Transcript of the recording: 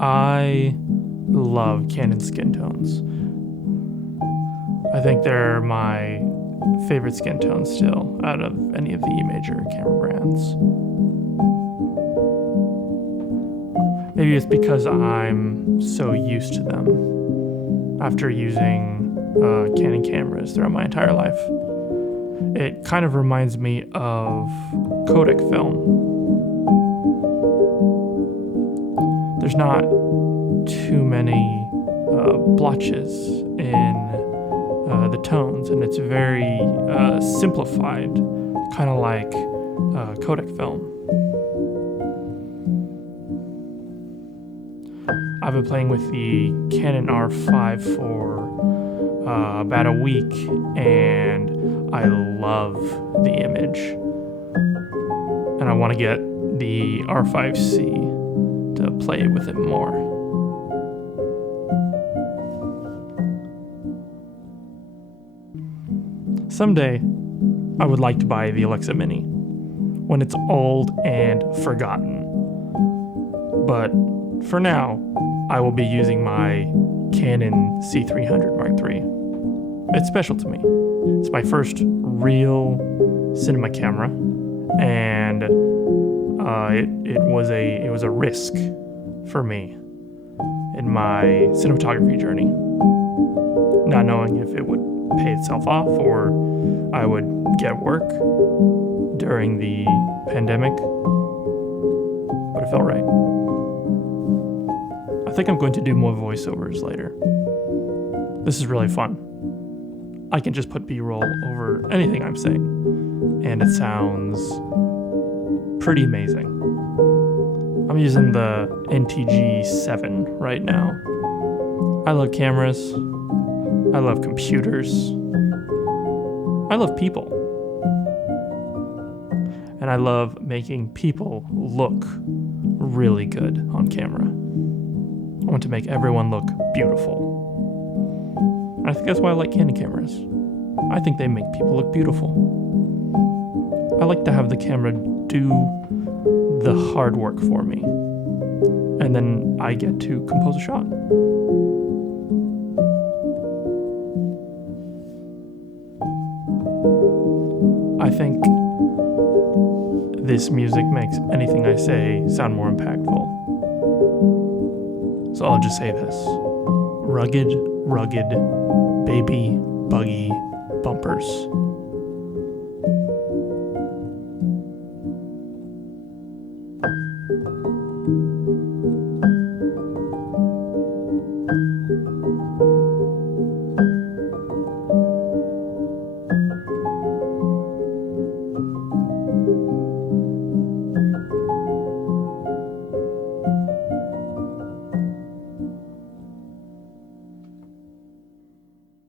I love Canon skin tones. I think they're my favorite skin tones still out of any of the major camera brands. Maybe it's because I'm so used to them after using Canon cameras throughout my entire life. It kind of reminds me of Kodak film. There's not too many blotches in the tones, and it's very simplified, kind of like Kodak film. I've been playing with the Canon R5 for about a week, and I love the image. And I want to get the R5C to play with it more. Someday, I would like to buy the Alexa Mini when it's old and forgotten. But for now, I will be using my Canon C300 Mark III. It's special to me. It's my first real cinema camera, and it was a risk for me in my cinematography journey, not knowing if it would pay itself off or I would get work during the pandemic, but it felt right. I think I'm going to do more voiceovers later. This is really fun. I can just put B-roll over anything I'm saying, and it sounds pretty amazing. I'm using the NTG7 right now. I love cameras. I love computers. I love people. And I love making people look really good on camera. I want to make everyone look beautiful. And I think that's why I like Canon cameras. I think they make people look beautiful. I like to have the camera do the hard work for me, and then I get to compose a shot. I think this music makes anything I say sound more impactful. So I'll just say this. Rugged, baby, buggy bumpers.